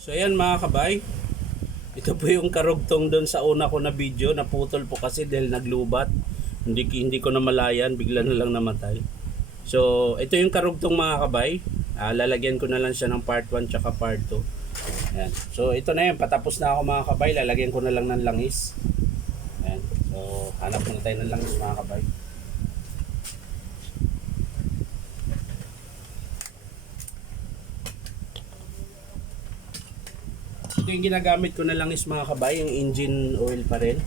So ayan mga kabay, ito po yung karugtong doon sa una ko na video. Naputol po kasi dahil naglubat. Hindi ko na malayan, bigla na lang namatay. So ito yung karugtong mga kabay. Lalagyan ko na lang siya ng part 1 tsaka part 2. Ayan. So ito na yun, patapos na ako mga kabay. Lalagyan ko na lang ng langis. Ayan. So hanap na tayo ng langis mga kabay. Ito yung ginagamit ko na langis mga kabay, yung engine oil pa rin.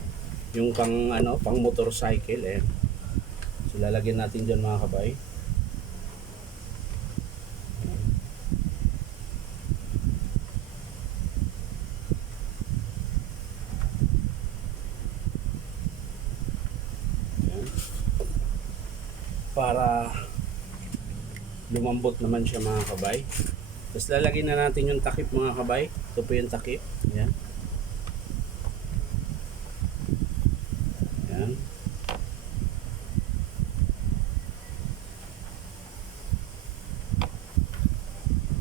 Yung pang motorcycle eh. So lalagyan natin diyan mga kabay. Ayan. Para lumambot naman siya mga kabay. Tapos lalagyan na natin yung takip mga kabay. Ito po yung takip. Ayan. Ayan.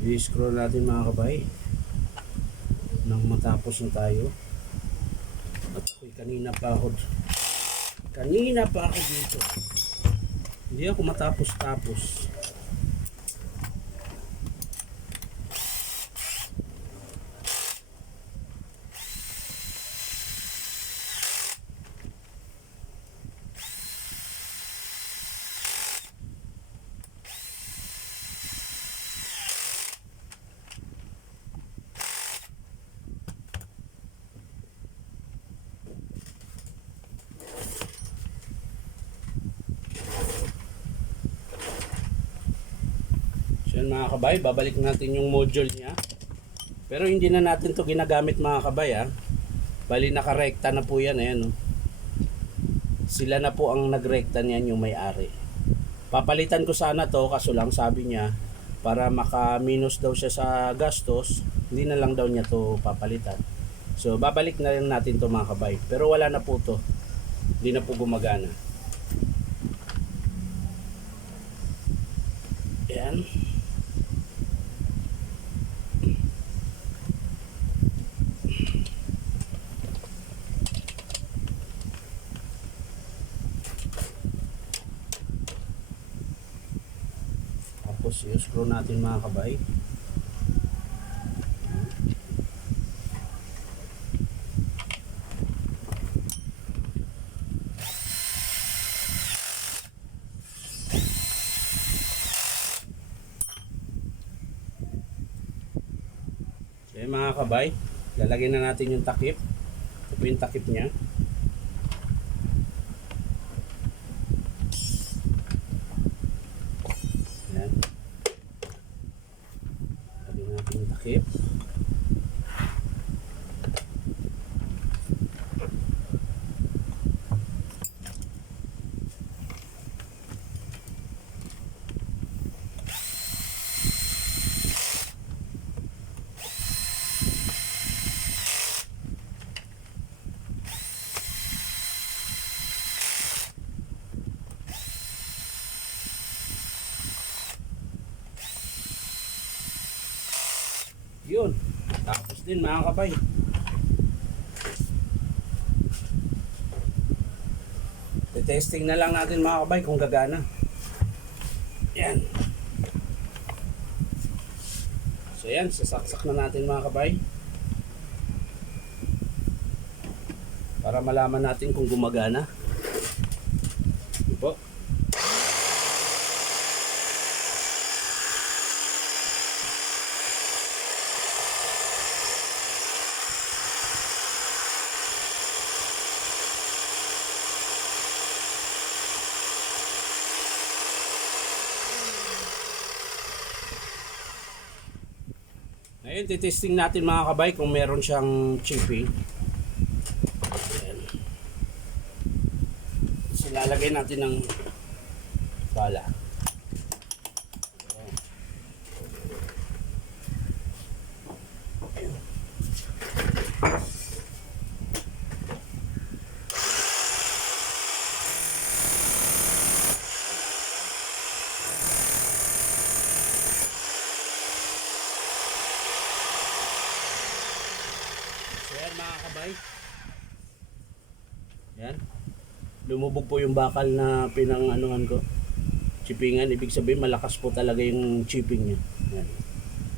I-scroll natin mga kabay. Nang matapos na tayo. At ako'y kanina pa ako dito. Hindi ako matapos-tapos. So yan mga kabay, babalik natin yung module niya. Pero hindi na natin to ginagamit mga kabay ha. Bali nakarekta na po yan. Ayan, oh. Sila na po ang nagrekta niyan, yung may-ari. Papalitan ko sana to, kaso lang sabi niya para maka-minus daw siya sa gastos, hindi na lang daw niya to papalitan. So babalik na lang natin to mga kabay. Pero wala na po to. Hindi na po gumagana. Ayan. Tapos i-screw natin mga kabay. So yung mga kabay, lalagyan na natin yung takip. Ito po yung takip niya. Ayan. Lagyan natin yung takip. Yun. Tapos din mga kabay. Testing na lang natin mga kabay kung gagana. Yan. So yan, sasaksak na natin mga kabay. Para malaman natin kung gumagana. Ito po. Ngayon, titesting natin mga kabay kung meron siyang chipping. Ayan. So, lalagay natin ng bala. Ayan. So yan mga kabay. Yan. Lumubog po yung bakal na pinang-anuhan ko. Chipingan, ibig sabihin malakas po talaga yung chipping niya. Yan.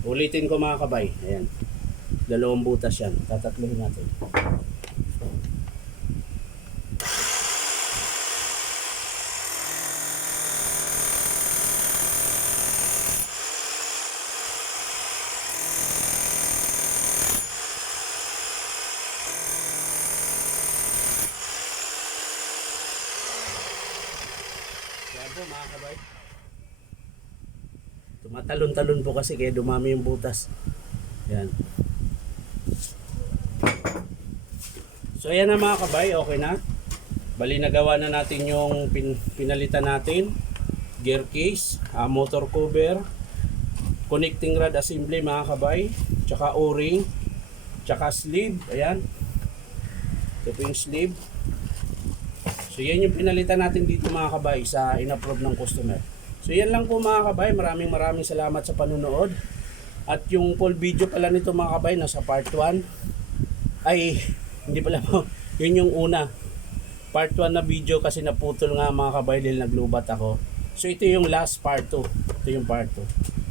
Ulitin ko mga kabay. Ayan. 2 butas yan. Tatatlohin natin. Yan po mga kabay. Tumatalon-talon po kasi kaya dumami yung butas. Yan. So ayan na mga kabay, okay na. Bali nagawa na natin yung pinalitan natin. Gear case, motor cover, connecting rod assembly mga kabay, tsaka o-ring, tsaka sleeve. Ayan. Ito po yung sleeve. So yan yung pinalitan natin dito mga kabay sa in-approve ng customer. So yan lang po mga kabay, maraming salamat sa panunood. At yung full video pala nito mga kabay nasa part 1. Ay, hindi pala po, yun yung una. Part 1 na video kasi naputol nga mga kabay dahil naglubat ako. So ito yung last part 2. Ito yung part 2.